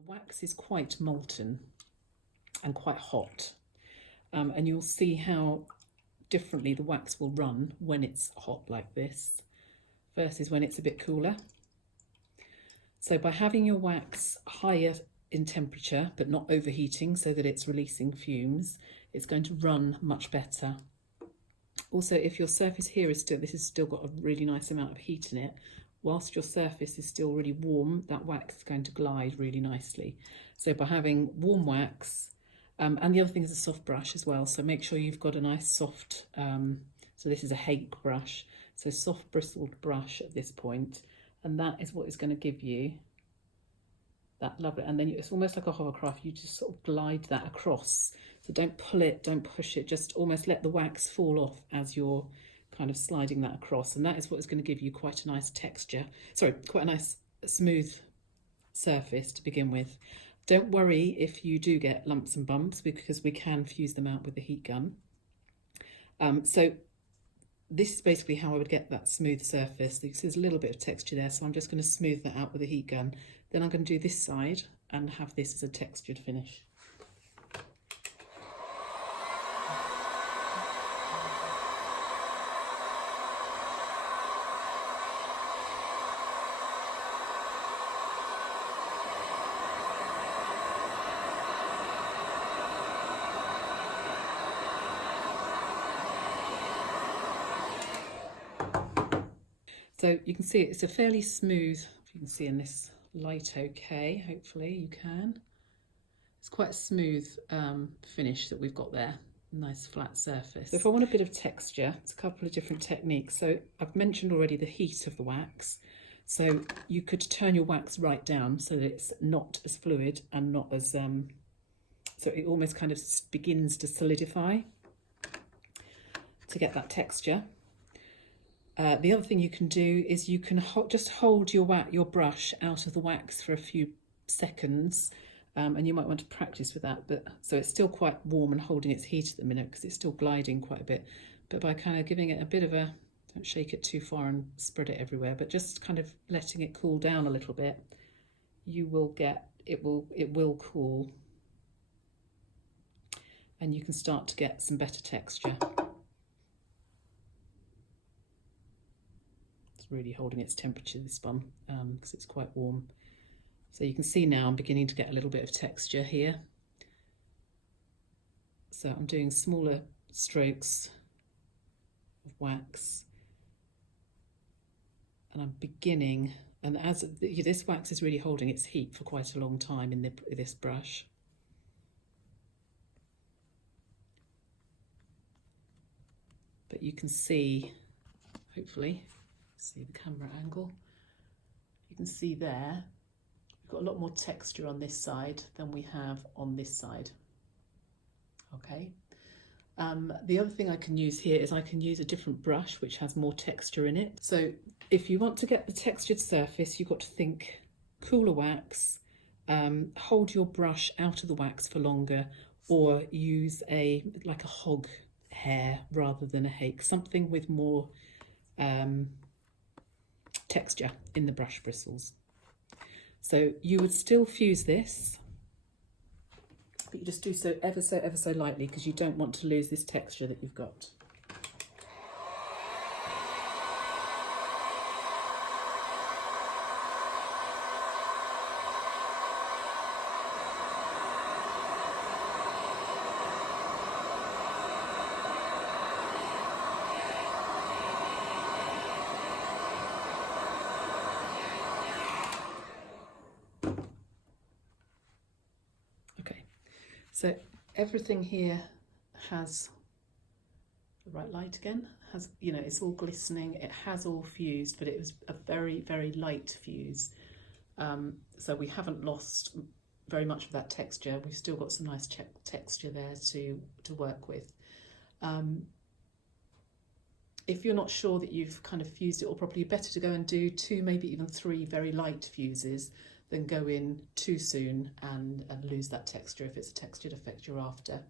The wax is quite molten and quite hot, and you'll see how differently the wax will run when it's hot like this versus when it's a bit cooler. So by having your wax higher in temperature but not overheating so that it's releasing fumes, it's going to run much better. Also, if your surface here is still got a really nice amount of heat in it, whilst your surface is still really warm, that wax is going to glide really nicely. So by having warm wax, and the other thing is a soft brush as well, so make sure you've got a nice soft, so this is a hake brush, so soft bristled brush at this point, and that is what is going to give you that lovely, and then it's almost like a hovercraft, you just sort of glide that across. So don't pull it, don't push it, just almost let the wax fall off as you're kind of sliding that across, and that is what is going to give you quite a nice texture, quite a nice smooth surface to begin with. Don't worry if you do get lumps and bumps, because we can fuse them out with the heat gun. So this is basically how I would get that smooth surface. There's a little bit of texture there, so I'm just going to smooth that out with a heat gun. Then I'm going to do this side and have this as a textured finish. So you can see it's a fairly smooth, if you can see in this light okay, hopefully you can. It's quite a smooth finish that we've got there, nice flat surface. So if I want a bit of texture, it's a couple of different techniques. So I've mentioned already the heat of the wax. So you could turn your wax right down so that it's not as fluid and not as, so it almost kind of begins to solidify to get that texture. The other thing you can do is you can just hold your brush out of the wax for a few seconds, and you might want to practice with that. But so it's still quite warm and holding its heat at the minute because it's still gliding quite a bit. But by kind of giving it a bit of a, don't shake it too far and spread it everywhere, but just kind of letting it cool down a little bit, you will get it will cool, and you can start to get some better texture. Really holding its temperature, this one, because it's quite warm. So you can see now I'm beginning to get a little bit of texture here. So I'm doing smaller strokes of wax, and I'm beginning, and as this wax is really holding its heat for quite a long time in this brush. But you can see, hopefully, see the camera angle, you can see there we've got a lot more texture on this side than we have on this side. Okay, the other thing I can use here is I can use a different brush which has more texture in it. So if you want to get the textured surface, you've got to think cooler wax, hold your brush out of the wax for longer, or use like a hog hair rather than a hake, something with more texture in the brush bristles. So you would still fuse this, but you just do so ever so lightly, because you don't want to lose this texture that you've got. So everything here has the right light again, has, you know, it's all glistening, it has all fused, but it was a very, very light fuse. So we haven't lost very much of that texture. We've still got some nice texture there to work with. If you're not sure that you've kind of fused it all properly, better to go and do 2, maybe even 3 very light fuses than go in too soon and lose that texture if it's a textured effect you're after.